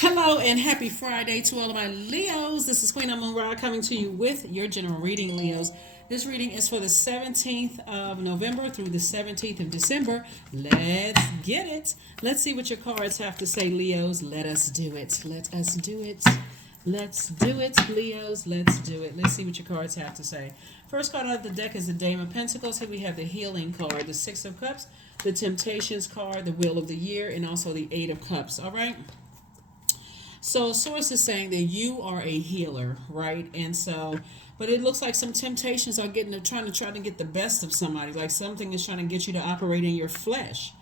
Hello and happy Friday to all of my Leos. This is Queen Amun Ra coming to you with your general reading, Leos. This reading is for the 17th of November through the 17th of December. Let's get it. Let's see what your cards have to say, Leos. Let us do it. Let us do it. Let's do it, Leos. Let's do it. Let's see what your cards have to say. First card out of the deck is the Dame of Pentacles. Here we have the Healing card, the Six of Cups, the Temptations card, the Wheel of the Year, and also the Eight of Cups. All right. So Source is saying that you are a healer, right? And so, but it looks like some temptations are trying to get the best of somebody. Like something is trying to get you to operate in your flesh.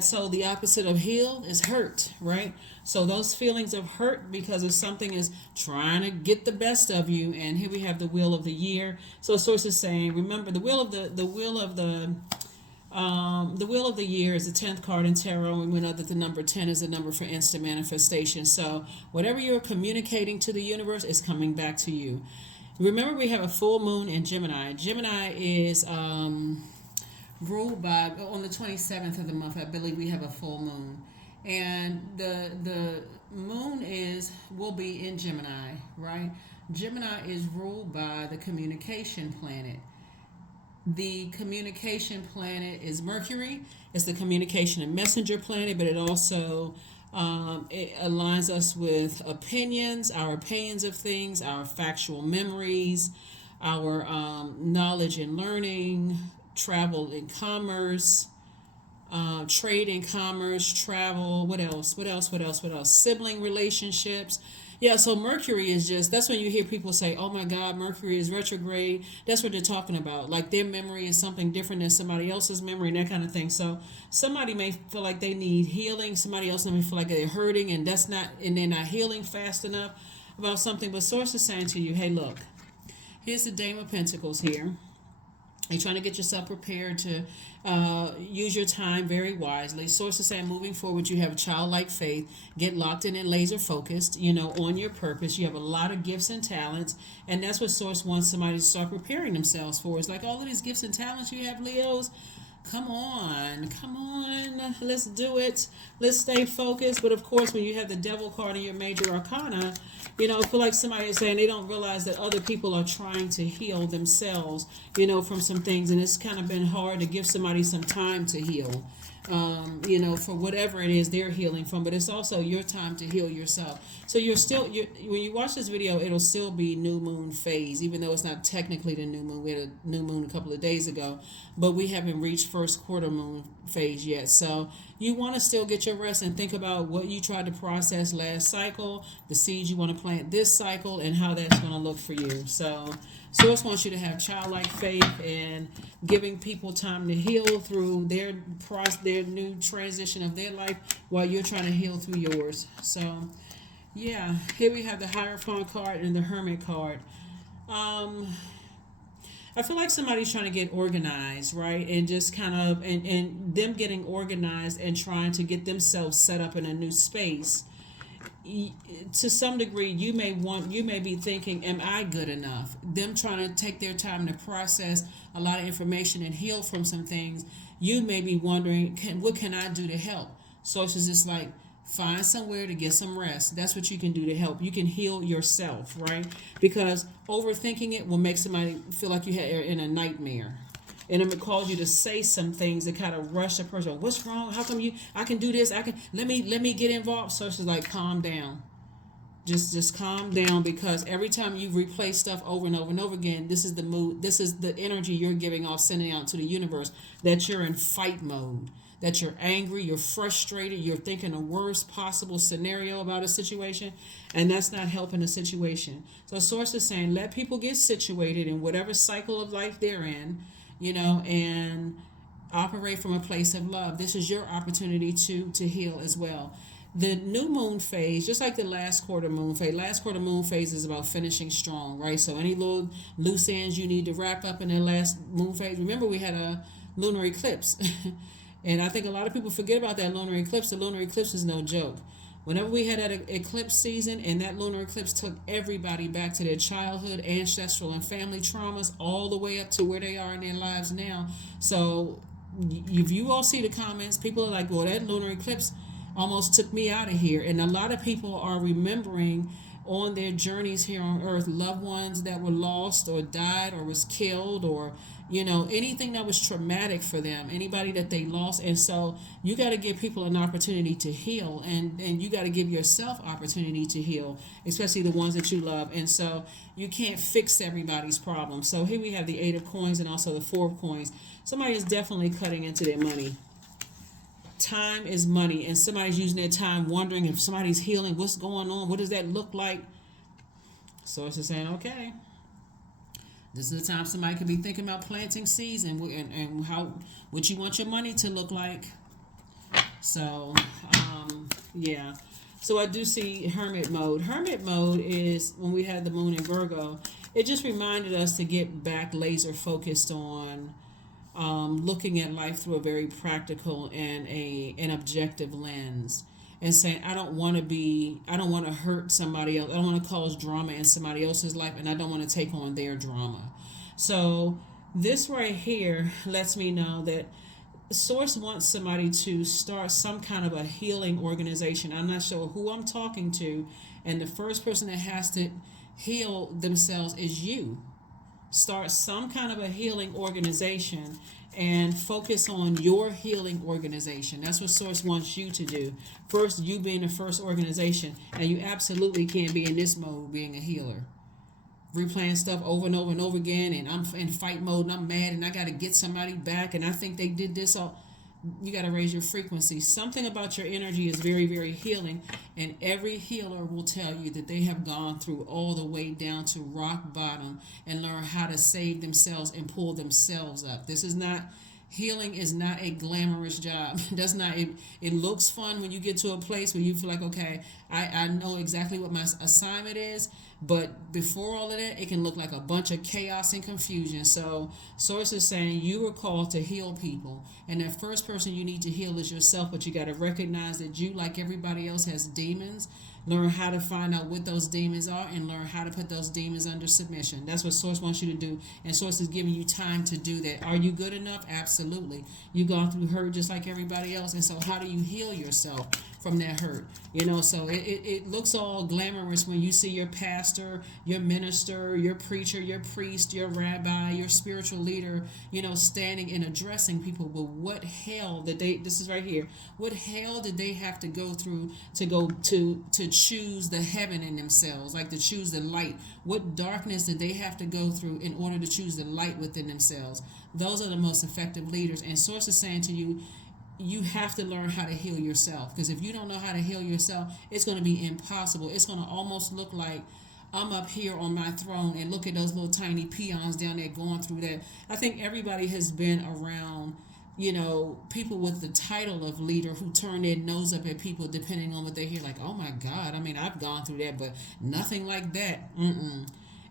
So the opposite of heal is hurt, right? So those feelings of hurt because of something is trying to get the best of you. And here we have the Wheel of the Year. So Source is saying, remember the Wheel of the Year is the 10th card in tarot, and we know that the number 10 is the number for instant manifestation. So whatever you're communicating to the universe is coming back to you. Remember, we have a full moon in Gemini. Gemini is ruled by, on the 27th of the month, I believe we have a full moon. And the moon will be in Gemini, right? Gemini is ruled by the communication planet. The communication planet is Mercury. It's the communication and messenger planet, but it also it aligns us with our opinions of things, our factual memories, our knowledge and learning, travel and commerce, trade and commerce, travel. What else? Sibling relationships. Yeah, so Mercury is that's when you hear people say, oh my God, Mercury is retrograde. That's what they're talking about. Like their memory is something different than somebody else's memory and that kind of thing. So somebody may feel like they need healing. Somebody else may feel like they're hurting and they're not healing fast enough about something. But Source is saying to you, hey, look, here's the Dame of Pentacles here. You're trying to get yourself prepared to use your time very wisely. Sources saying moving forward, you have a childlike faith. Get locked in and laser focused, on your purpose. You have a lot of gifts and talents. And that's what Source wants somebody to start preparing themselves for. It's like all of these gifts and talents you have, Leos. Come on. Let's do it. Let's stay focused. But of course, when you have the Devil card in your major arcana, I feel like somebody is saying they don't realize that other people are trying to heal themselves, from some things. And it's kind of been hard to give somebody some time to heal, for whatever it is they're healing from. But it's also your time to heal yourself. So when you watch this video, it'll still be new moon phase, even though it's not technically the new moon. We had a new moon a couple of days ago, but we haven't reached first quarter moon phase yet. So you want to still get your rest and think about what you tried to process last cycle, the seeds you want to plant this cycle, and how that's going to look for you. So Source wants you to have childlike faith and giving people time to heal through their new transition of their life while you're trying to heal through yours. So yeah, here we have the Hierophant card and the Hermit card. I feel like somebody's trying to get organized, right? And just kind of, and them getting organized and trying to get themselves set up in a new space. To some degree, you may be thinking, am I good enough? Them trying to take their time to process a lot of information and heal from some things. You may be wondering, what can I do to help? So it's just like, find somewhere to get some rest. That's what you can do to help. You can heal yourself, right? Because overthinking it will make somebody feel like you're in a nightmare. And it will cause you to say some things that kind of rush a person. What's wrong? How come I can do this? Let me get involved. So it's like, calm down. Just calm down, because every time you replay stuff over and over and over again, this is the mood, this is the energy you're giving off, sending out to the universe, that you're in fight mode, that you're angry, you're frustrated, you're thinking the worst possible scenario about a situation, and that's not helping the situation. So Source is saying, let people get situated in whatever cycle of life they're in, and operate from a place of love. This is your opportunity to heal as well. The new moon phase, just like the last quarter moon phase is about finishing strong, right? So any little loose ends you need to wrap up in the last moon phase. Remember, we had a lunar eclipse. And I think a lot of people forget about that lunar eclipse. The lunar eclipse is no joke. Whenever we had that eclipse season, and that lunar eclipse took everybody back to their childhood, ancestral, and family traumas, all the way up to where they are in their lives now. So if you all see the comments, people are like, well, that lunar eclipse almost took me out of here. And a lot of people are remembering on their journeys here on earth loved ones that were lost or died or was killed, or anything that was traumatic for them, anybody that they lost. And so you got to give people an opportunity to heal, and you got to give yourself opportunity to heal, especially the ones that you love. And so you can't fix everybody's problem. So here we have the 8 of coins and also the 4 of coins. Somebody is definitely cutting into their money. Time is money, and somebody's using their time wondering if somebody's healing, what's going on, what does that look like. Source is saying, okay, this is the time somebody could be thinking about planting seeds and how what you want your money to look like. So yeah, so I do see hermit mode. Hermit mode is when we had the moon in Virgo. It just reminded us to get back laser focused on looking at life through a very practical and an objective lens, and saying, I don't want to hurt somebody else. I don't want to cause drama in somebody else's life, and I don't want to take on their drama. So this right here lets me know that Source wants somebody to start some kind of a healing organization. I'm not sure who I'm talking to, and the first person that has to heal themselves is you. Start some kind of a healing organization and focus on your healing organization. That's what Source wants you to do. First, you being the first organization, and you absolutely can't be in this mode being a healer. Replaying stuff over and over and over again, and I'm in fight mode, and I'm mad, and I got to get somebody back, and I think they did this all. You got to raise your frequency. Something about your energy is very, very healing, and every healer will tell you that they have gone through all the way down to rock bottom and learn how to save themselves and pull themselves up. Healing is not a glamorous job. It looks fun when you get to a place where you feel like, okay, I know exactly what my assignment is, but before all of that, it can look like a bunch of chaos and confusion. So Source is saying you were called to heal people, and the first person you need to heal is yourself, but you got to recognize that you, like everybody else, has demons. Learn how to find out what those demons are and learn how to put those demons under submission. That's what Source wants you to do, and Source is giving you time to do that. Are you good enough? Absolutely. You've gone through hurt just like everybody else, and so how do you heal yourself from that hurt? So it looks all glamorous when you see your pastor, your minister, your preacher, your priest, your rabbi, your spiritual leader, standing and addressing people. But what hell did this is right here, what hell did they have to go through to choose the heaven in themselves, like to choose the light? What darkness did they have to go through in order to choose the light within themselves? Those are the most effective leaders. And Source is saying to you, you have to learn how to heal yourself, because if you don't know how to heal yourself, it's going to be impossible. It's going to almost look like I'm up here on my throne and look at those little tiny peons down there going through that. I think everybody has been around people with the title of leader who turn their nose up at people depending on what they hear. Like, oh my God, I've gone through that, but nothing like that.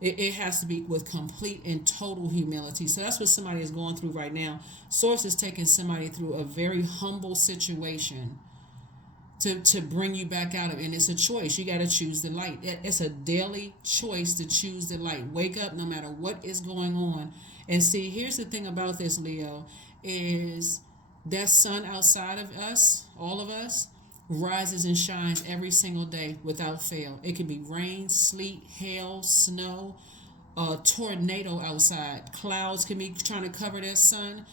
It has to be with complete and total humility. So that's what somebody is going through right now. Source is taking somebody through a very humble situation to bring you back out of it. And it's a choice. You got to choose the light. It's a daily choice to choose the light. Wake up no matter what is going on. And see, here's the thing about this, Leo, is that sun outside of us, all of us, rises and shines every single day without fail. It can be rain, sleet, hail, snow, a tornado outside. Clouds can be trying to cover that sun.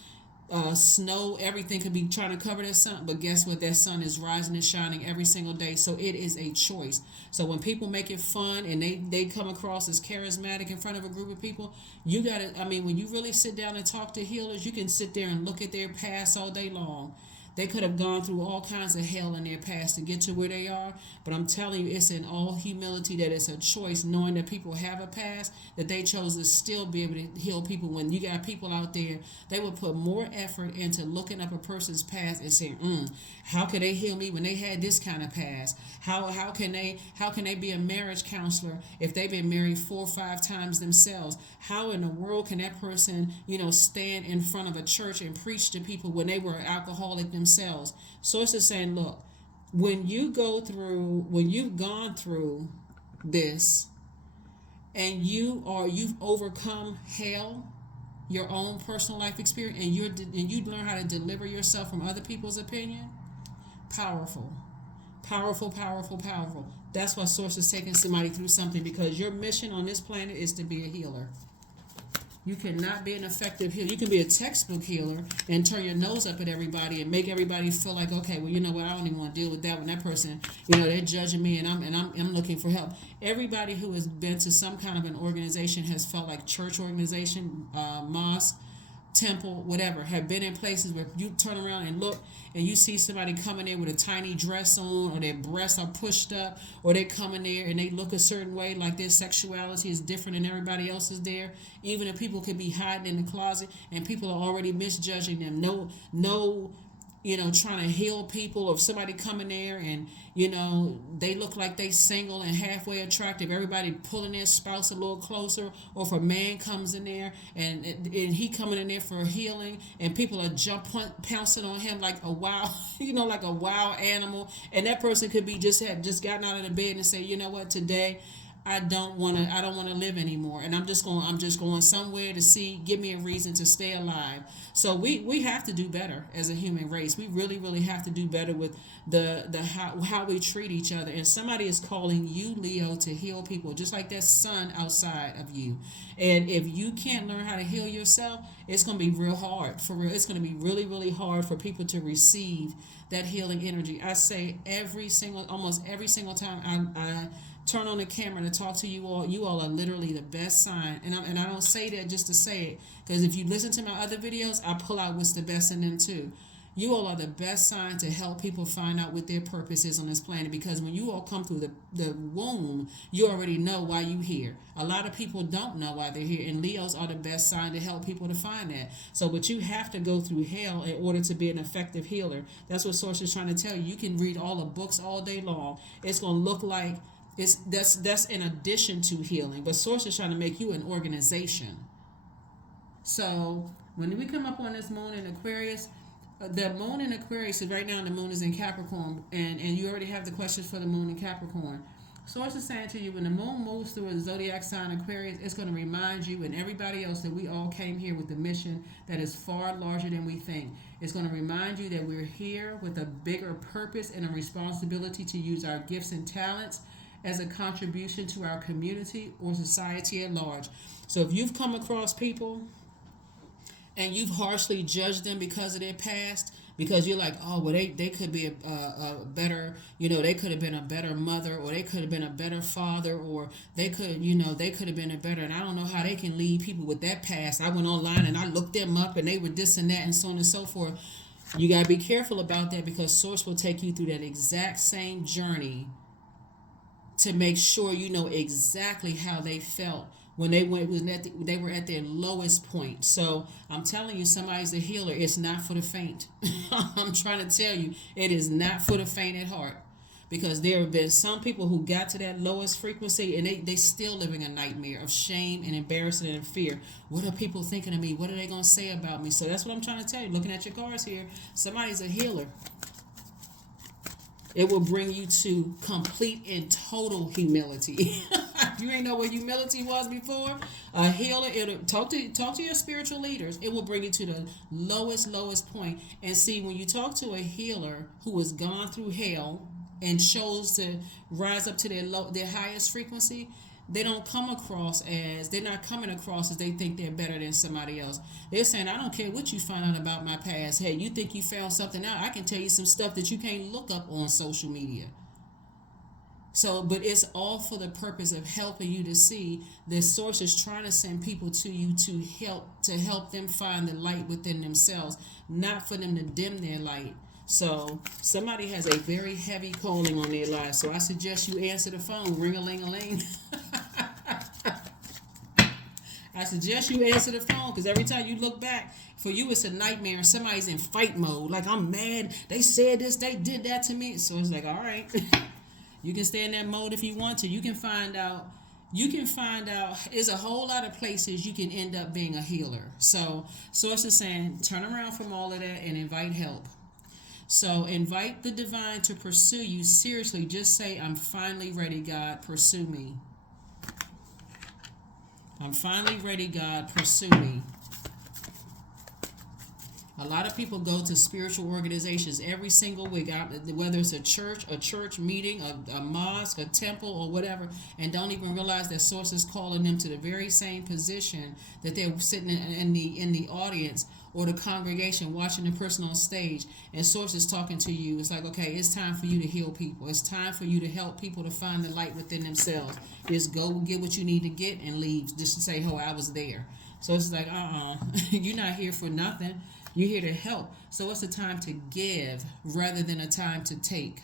Snow, everything could be trying to cover that sun, but guess what? That sun is rising and shining every single day. So it is a choice. So when people make it fun and they come across as charismatic in front of a group of people, you gotta, when you really sit down and talk to healers, you can sit there and look at their past all day long. They could have gone through all kinds of hell in their past to get to where they are. But I'm telling you, it's in all humility that it's a choice, knowing that people have a past, that they chose to still be able to heal people. When you got people out there, they would put more effort into looking up a person's past and saying, how could they heal me when they had this kind of past? How can they be a marriage counselor if they've been married 4 or 5 times themselves? How in the world can that person, stand in front of a church and preach to people when they were alcoholic themselves? Source is saying, look, when you've gone through this and you've overcome hell, your own personal life experience, and you learn how to deliver yourself from other people's opinion, powerful. Powerful, powerful, powerful. That's why Source is taking somebody through something, because your mission on this planet is to be a healer. You cannot be an effective healer. You can be a textbook healer and turn your nose up at everybody and make everybody feel like, okay, well, you know what, I don't even want to deal with that when that person, they're judging me and I'm looking for help. Everybody who has been to some kind of an organization has felt like church organization, mosque, temple, whatever, have been in places where you turn around and look and you see somebody coming in with a tiny dress on, or their breasts are pushed up, or they come in there and they look a certain way, like their sexuality is different than everybody else's there. Even if people could be hiding in the closet and people are already misjudging them. No, trying to heal people, or if somebody come in there and, they look like they single and halfway attractive, everybody pulling their spouse a little closer, or if a man comes in there and he coming in there for healing and people are pouncing on him like a wild, like a wild animal, and that person could be just gotten out of the bed and say, you know what, today I don't want to live anymore, and I'm just going somewhere to give me a reason to stay alive. So we have to do better as a human race. We really, really have to do better with the how we treat each other. And somebody is calling you, Leo, to heal people, just like that sun outside of you. And if you can't learn how to heal yourself, it's going to be real hard. For real, it's going to be really, really hard for people to receive that healing energy. I say almost every single time I turn on the camera to talk to you all are literally the best sign. And I don't say that just to say it, because if you listen to my other videos, I pull out what's the best in them too. You all are the best sign to help people find out what their purpose is on this planet, because when you all come through the womb, you already know why you're here. A lot of people don't know why they're here, and Leos are the best sign to help people to find that. But you have to go through hell in order to be an effective healer. That's what Source is trying to tell you. You can read all the books all day long. It's going to look like that's in addition to healing, but Source is trying to make you an organization. So when we come up on this moon in Aquarius, the moon in Aquarius is right now, the moon is in Capricorn, and you already have the questions for the moon in Capricorn. Source is saying to you, when the moon moves through a zodiac sign Aquarius, it's going to remind you and everybody else that we all came here with a mission that is far larger than we think. It's going to remind you that we're here with a bigger purpose and a responsibility to use our gifts and talents as a contribution to our community or society at large. So if you've come across people and you've harshly judged them because of their past, because you're like, oh, well, they could be a better, they could have been a better mother, or they could have been a better father, or they could have been a better, and I don't know how they can lead people with that past. I went online and I looked them up and they were this and that and so on and so forth. You got to be careful about that, because Source will take you through that exact same journey to make sure you know exactly how they felt when they were at their lowest point. So I'm telling you, somebody's a healer. It's not for the faint. I'm trying to tell you, it is not for the faint at heart, because there have been some people who got to that lowest frequency and they still living a nightmare of shame and embarrassment and fear. What are people thinking of me? What are they going to say about me? So that's what I'm trying to tell you. Looking at your cards here, somebody's a healer. It will bring you to complete and total humility. You ain't know what humility was before. A healer, it'll talk to your spiritual leaders. It will bring you to the lowest point. And see, when you talk to a healer who has gone through hell and chose to rise up to their highest frequency, they're not coming across as they think they're better than somebody else. They're saying, I don't care what you find out about my past. Hey, you think you found something out? I can tell you some stuff that you can't look up on social media. So, but it's all for the purpose of helping you to see the Source is trying to send people to you to help them find the light within themselves, not for them to dim their light. So somebody has a very heavy calling on their lives. So I suggest you answer the phone. Ring-a-ling-a-ling. I suggest you answer the phone, because every time you look back, for you it's a nightmare and somebody's in fight mode. Like, I'm mad. They said this. They did that to me. So it's like, all right. You can stay in that mode if you want to. You can find out. There's a whole lot of places you can end up being a healer. So Source is saying, turn around from all of that and invite help. So invite the divine to pursue you. Seriously, just say, I'm finally ready, God, pursue me. I'm finally ready, God, pursue me. A lot of people go to spiritual organizations every single week, whether it's a church meeting, a mosque, a temple, or whatever, and don't even realize that source is calling them to the very same position that they're sitting in the audience or the congregation watching the person on stage, and source is talking to you. It's like, okay, it's time for you to heal people. It's time for you to help people to find the light within themselves. Just go get what you need to get and leave. Just to say, oh, I was there. So it's like, you're not here for nothing. You're here to help. So it's a time to give rather than a time to take.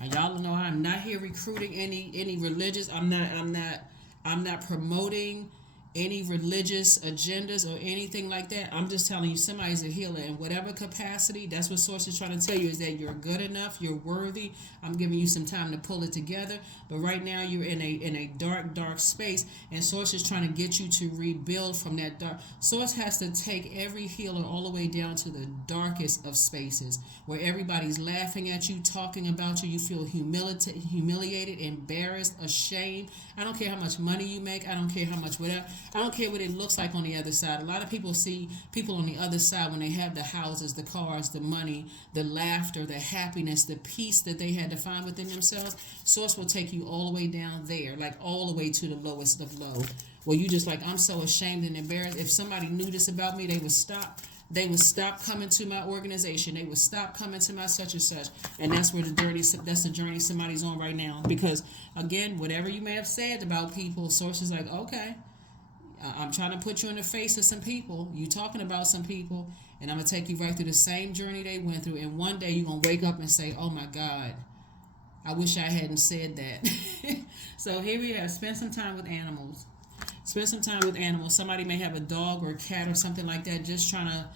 Now, y'all know I'm not here recruiting any religious. I'm not promoting any religious agendas or anything like that. I'm just telling you, somebody's a healer in whatever capacity. That's what source is trying to tell you, is that you're good enough, you're worthy. I'm giving you some time to pull it together, but right now you're in a dark space, and source is trying to get you to rebuild from that dark. Source has to take every healer all the way down to the darkest of spaces, where everybody's laughing at you, talking about you. You feel humiliated, embarrassed, ashamed. I don't care how much money you make. I don't care how much whatever. I don't care what it looks like on the other side. A lot of people see people on the other side when they have the houses, the cars, the money, the laughter, the happiness, the peace that they had to find within themselves. Source will take you all the way down there, like all the way to the lowest of low. Where you just like, I'm so ashamed and embarrassed. If somebody knew this about me, they would stop. They would stop coming to my organization. They would stop coming to my such and such. And that's where that's the journey somebody's on right now. Because again, whatever you may have said about people, source is like, okay, I'm trying to put you in the face of some people. You talking about some people, and I'm going to take you right through the same journey they went through. And one day you're going to wake up and say, oh my God, I wish I hadn't said that. So here we have, spend some time with animals. Spend some time with animals. Somebody may have a dog or a cat or something like that, just trying to,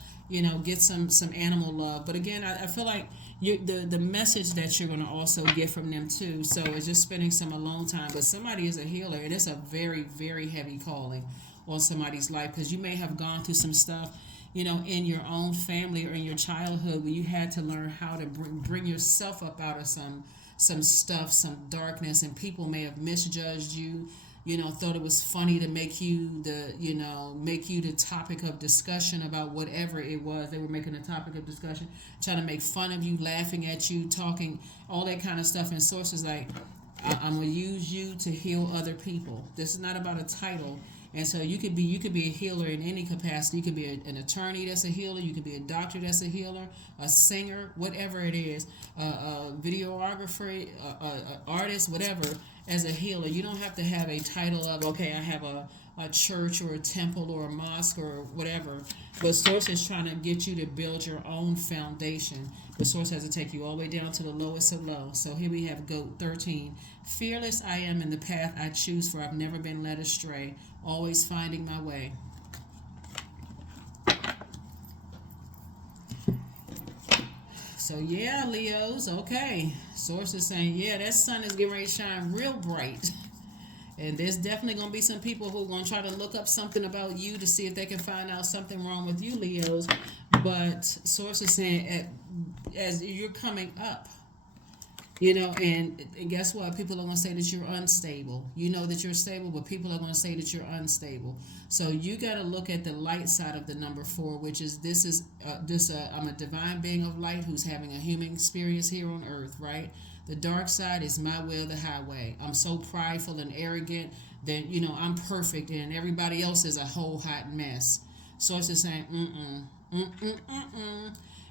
get some animal love. But again, I feel like the message that you're going to also get from them too. So it's just spending some alone time. But somebody is a healer, and it's a very, very heavy calling on somebody's life, because you may have gone through some stuff, in your own family or in your childhood, where you had to learn how to bring yourself up out of some stuff, some darkness, and people may have misjudged you. Thought it was funny to make you the topic of discussion about whatever it was. They were making a topic of discussion, trying to make fun of you, laughing at you, talking, all that kind of stuff. And sources like, I'm going to use you to heal other people. This is not about a title. And so you could be a healer in any capacity. You could be an attorney that's a healer. You could be a doctor that's a healer, a singer, whatever it is, a videographer, a artist, whatever, as a healer. You don't have to have a title of, okay, I have a church or a temple or a mosque or whatever. But Source is trying to get you to build your own foundation. But Source has to take you all the way down to the lowest of low. So here we have GOAT 13. Fearless I am in the path I choose, for I've never been led astray, always finding my way. So yeah, Leos, okay. Source is saying, yeah, that sun is getting ready to shine real bright. And there's definitely going to be some people who are going to try to look up something about you to see if they can find out something wrong with you, Leos. But Source is saying, as you're coming up, and guess what? People are going to say that you're unstable. You know that you're stable, but people are going to say that you're unstable. So you got to look at the light side of the number 4, which is I'm a divine being of light who's having a human experience here on earth, right? The dark side is my will, the highway. I'm so prideful and arrogant that, I'm perfect and everybody else is a whole hot mess. Source is saying,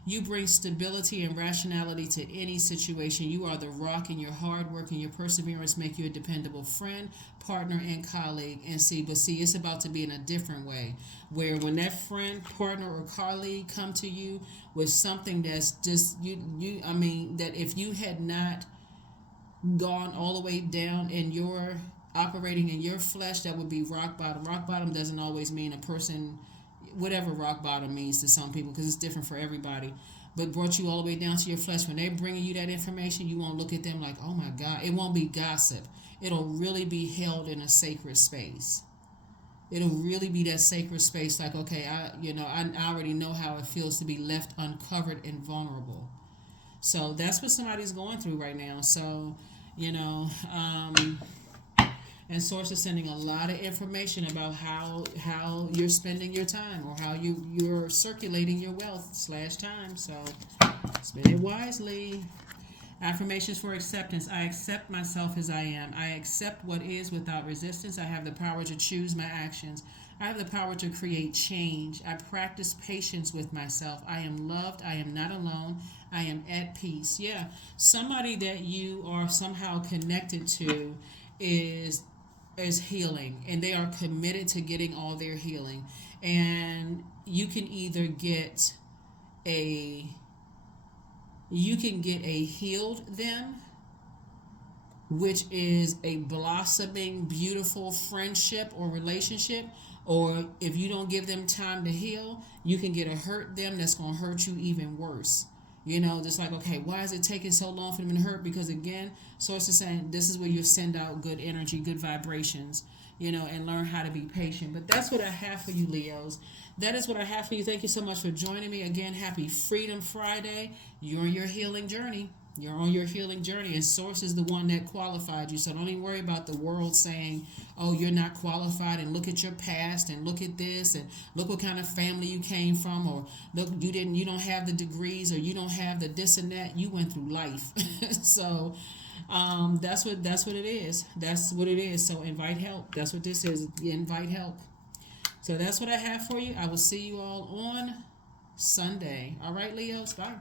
You bring stability and rationality to any situation. You are the rock, and your hard work and your perseverance make you a dependable friend, partner, and colleague. And see, it's about to be in a different way, where when that friend, partner, or colleague come to you with something that's just that if you had not gone all the way down in your operating in your flesh, that would be rock bottom. Rock bottom doesn't always mean a person, whatever rock bottom means to some people, because it's different for everybody, but brought you all the way down to your flesh. When they're bringing you that information, you won't look at them like, oh my God. It won't be gossip. It'll really be held in a sacred space. It'll really be that sacred space, like, okay, I already know how it feels to be left uncovered and vulnerable. So that's what somebody's going through right now. So, And Source is sending a lot of information about how you're spending your time, or how you're circulating your wealth slash time. So spend it wisely. Affirmations for acceptance. I accept myself as I am. I accept what is without resistance. I have the power to choose my actions. I have the power to create change. I practice patience with myself. I am loved. I am not alone. I am at peace. Yeah, somebody that you are somehow connected to is healing, and they are committed to getting all their healing. And a you can get a healed them, which is a blossoming, beautiful friendship or relationship. Or if you don't give them time to heal, you can get a hurt them that's going to hurt you even worse. Just like, okay, why is it taking so long for them to hurt? Because again, Source is saying this is where you send out good energy, good vibrations, and learn how to be patient. But that's what I have for you, Leos. That is what I have for you. Thank you so much for joining me. Again, happy Freedom Friday. You're on your healing journey. You're on your healing journey, and Source is the one that qualified you. So don't even worry about the world saying, oh, you're not qualified, and look at your past, and look at this, and look what kind of family you came from, or look, you don't have the degrees, or you don't have the this and that. You went through life. So that's what it is. That's what it is. So invite help. That's what this is. Invite help. So that's what I have for you. I will see you all on Sunday. All right, Leos. Bye.